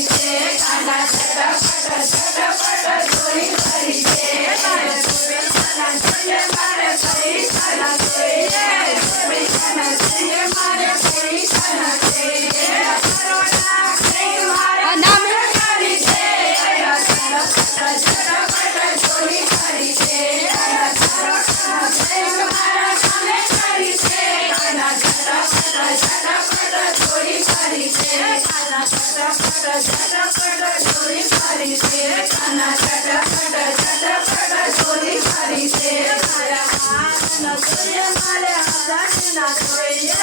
કરી છે કાના ચટપટ ચટપટ ચોરી કરી છે મારે ચોરી જોઈએ મારે ચોરી કાના જોઈએ ચોરી કાના જોઈએ મારે ચોરી કાના જોઈએ કરોડા કઈ મારે નામે કરી છે ચટપટ ચટપટ ચોરી કરી છે કાના ચટપટ મારા નામે કરી છે કાના ચટપટ ચટપટ ચોરી કરી છે કાના ચટપટ ચટપટ ચોરી કરી છે કાના ચટપટ ચટપટ ચોરી કરી છે મારા હાથ ન જોઈએ મારે હાથ ન જોઈએ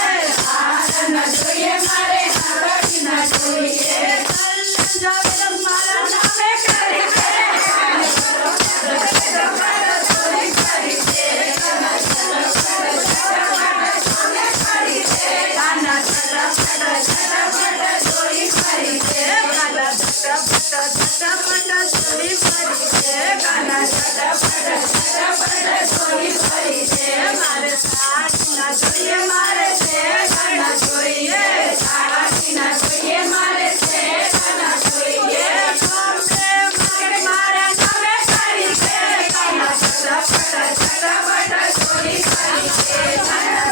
હાથ ન જોઈએ મારે હાથ ન જોઈએ કલ મારા નામે કરી છે ચોરી કરી છે કાના ચટપટ કરી છે કાના ચટપટ ચટપટ ચોરી કરી છે કાના ચટપટ ચટપટ ચોરી કરી છે કાના ચટપટ ચટપટ ચોરી કરી છે મારે સાડી ના જોઈએ મારે છે કાના જોઈએ સાડી ના જોઈએ મારે છે કાના જોઈએ ગમે મારા નામે કરી છે કાના ચટપટ ચટપટ ચોરી કરી છે કાના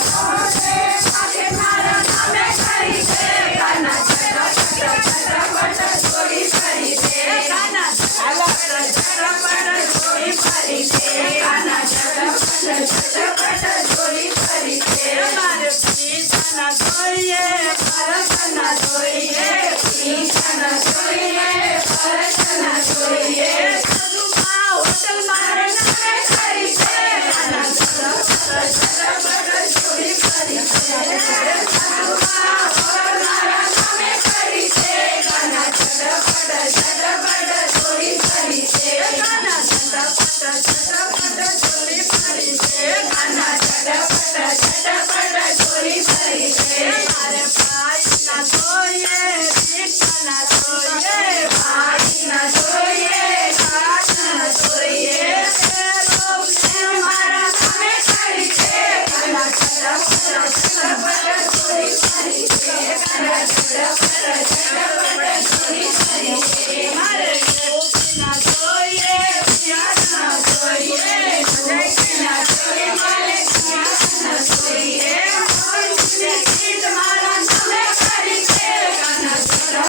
ગમે મારા નામે કરી છે કાના ચટપટ ચટપટ ચોરી કરી છે કાના ચટપટ ચટપટ ચોરી કરી છે કાના ચટપટ ચટપટ ચોરી કરી છે મારે પીસાના જોઈએ પરસના જોઈએ પીસાના જોઈએ પરસના જોઈએ હોટલ મારે નામે કરી છે કાના ચટપટ ચટપટ ચોરી કરી છે મારા નામે કરી છે કાના ચટપટ ચટપટ